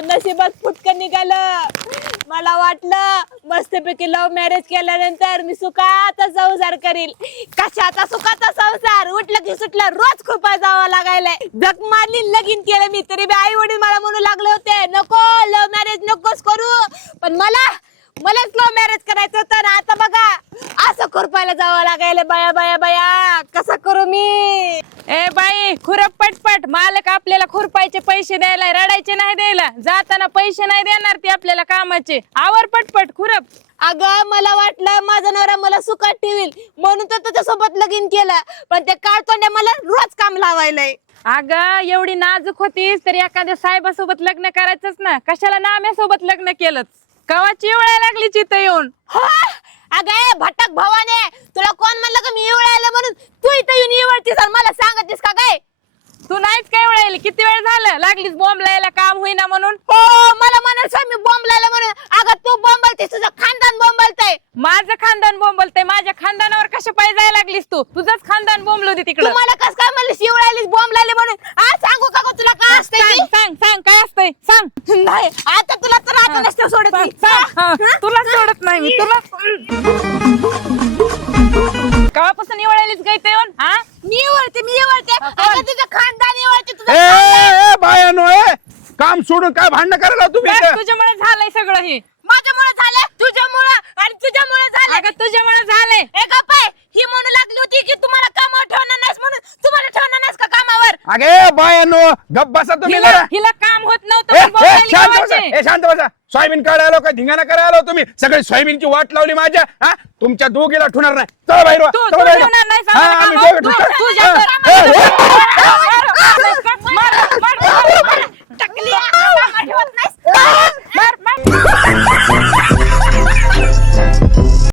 माझं नशिबात फुटकं निघालं. मला वाटलं मस्तपैकी लव्ह मॅरेज केल्यानंतर मी सुखाचा संसार करील. कशाचा सुखाचा संसार? उठलं की सुटलं रोज खूप जावं लागायलाय. जग मारली लगीन केलं मी तरी बी आई वडील मला म्हणू लागले होते नको लव्ह मॅरेज नकोच करू. पण मला मलाच लव्ह मॅरेज करायचं होतं ना आता बघा. असं खुरपायला जावं लागायला बाया बाया बाया. कसं करू मी? ए बाई खुरप पटपट. मालक आपल्याला खुरपायचे पैसे द्यायला रडायचे नाही द्यायला. जाताना पैसे नाही देणार ते आपल्याला कामाचे. आवर पटपट खुरप अगं मला वाटलं माझा नवरा मला सुखात ठेवील. म्हणून तर त्याच्यासोबत लगीन केलं. पण ते काळतोंड्या मला रोज काम लावायलंय. अग एवढी नाजूक होतीस तर एखाद्या साहेबासोबत लग्न करायचंच ना. कशाला नाम्यासोबत लग्न केलंच? कवाची वेळा लागली चित्त येऊन? हा? अगं ए, भटक भवाने. तुला कोण म्हणलं का मी इवळायला म्हणून तू इथं येऊन इवळतीस आणि मला सांगतीस का काय तू वेळ किती वेळ झालं? लागलीस बॉम्ब लायला काम होईना म्हणून. हो मला म्हणायचं मी बोंबलायला म्हणून. अगं तू बोंबलतीस तुझं खानदान बोंबलतय माझं खानदान बोंबलतय माझ्या खानदानावर कशा पाय जायला लागलीस तू? तुझंच खानदान बोंबलो तू तिकडं. मला कस काय म्हणलीस इवळायलीस बोंबलायली म्हणून? आ सांगू का गं तुला काय असतंय सांग? सांग सांग काय असतंय? सांग. नाही आता तुला तर आता नसतं सोडत मी. सांग. हा, हा? तुला सोडत नाही मी तुला कवापासून निवडायलीच गाय ते येऊन? हा? मी इवळते मी कोण? अगं तुझं खानदान ए, तुझं ए, ए, बायानो ए काम सोडून काय भांडण करायला तुम्ही बस इथं? तुझ्यामुळे झालंय सगळं हे माझ्यामुळे झालं तुझ्यामुळं आणि तुझ्यामुळे झालं अगं तुझ्यामुळे झालंय ए गप्पा ही म्हणू लागली होती की तुम्हाला कामावर ठेवणार नाहीस म्हणून तुम्हाला ठेवणार नाहीस का कामावर अगे बायानो गप बसा तुम्ही हिला जरा. हिला काम होत ए, नव्हतं पण ए, बोलायला शांत बसा लावायचे. ए शांत बसा सोयाबीन काढायला आलो का धिंगाणा करायला आलो तुम्ही सगळे सोयाबीनची वाट लावली माझ्या हा तुमच्या दोघीला ठेवणार नाही चला बाहेर वा, तू- चला तू बाहेर वा. ठेवणार नाहीस हा, आम्हाला आम्ही कामावर. दोघं तू- ठेवतो. तुझ्या हा, तर- ए, ए,